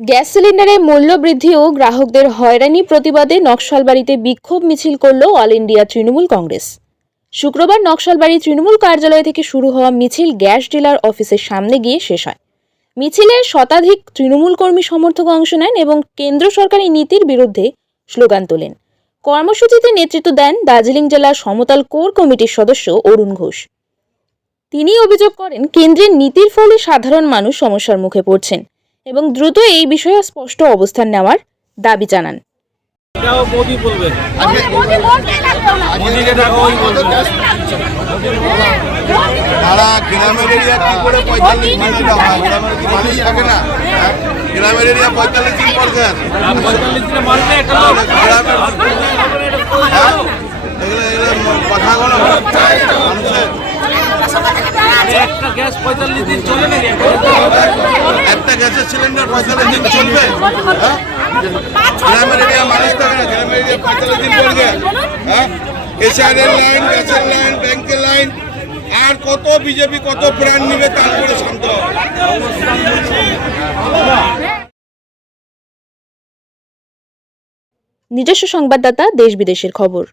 Gas সিলিন্ডারের মূল্য বৃদ্ধি ও গ্রাহকদের হয়রানি প্রতিবাদে নকশালবাড়িতে বিক্ষোভ মিছিল করল অল ইন্ডিয়া তৃণমূল কংগ্রেস। শুক্রবার নকশালবাড়ি তৃণমূল কার্যালয় থেকে শুরু হওয়া মিছিল গ্যাস ডিলার অফিসের সামনে গিয়ে শেষ হয়। মিছিলে শতাধিক তৃণমূল কর্মী সমর্থক অংশ নেন এবং কেন্দ্র সরকারি নীতির বিরুদ্ধে স্লোগান তোলেন। কর্মসূচিতে নেতৃত্ব দেন দার্জিলিং জেলার সমতল কোর কমিটির সদস্য অরুণ ঘোষ। তিনি অভিযোগ করেন, কেন্দ্রের নীতির ফলে সাধারণ মানুষ সমস্যার মুখে পড়ছেন এবং দ্রুত এই বিষয়ে স্পষ্ট অবস্থান নেওয়ার দাবি জানান। গ্রামের এরিয়া কি করে 45 মিনিট হয়? মানুষ থাকে না, গ্রামের এরিয়া 45 দিন পর গ্যাস, 45 দিনে মারবে একটা লোক গ্রামের কথাগুলো মানুষের একটা গ্যাস 45 দিন চলে না, একটা গ্যাসের সিলিন্ডার 45 দিন চলবে? গ্রামের এরিয়া মানুষ থাকে না, গ্রামের এরিয়া 45 দিন পর গ্যাস, এসআরের লাইন, গ্যাসের লাইন, ব্যাংকের লাইন, আর কত বিজেপি কত প্রাণ নিবে তারপরে শান্ত হবে। নিজস্ব সংবাদদাতা, দেশ বিদেশের খবর।